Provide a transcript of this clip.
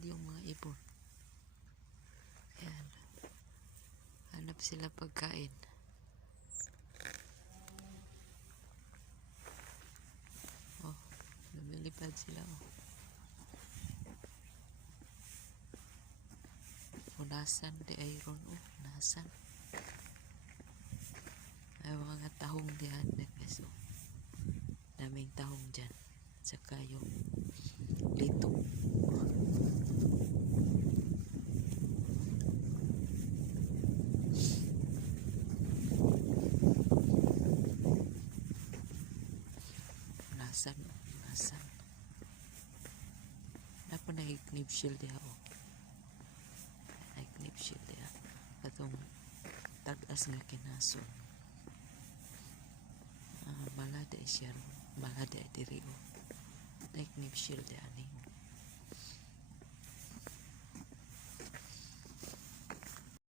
lumilipad yung mga ibon. Ayan. Hanap sila pagkain. Oh, lumilipad sila. Oh. Unasan di iron. Oh, unasan. Ay mga tahong diyan. So, daming tahong dyan. Saka yung litong. Unasan. Unasan. Napo nag-knib shield diha. Oh. Nag-knib shield diha. Katong tag-as nga kinason. Malada siya. Malada diri. Oh. Nag-knib shield diha ni.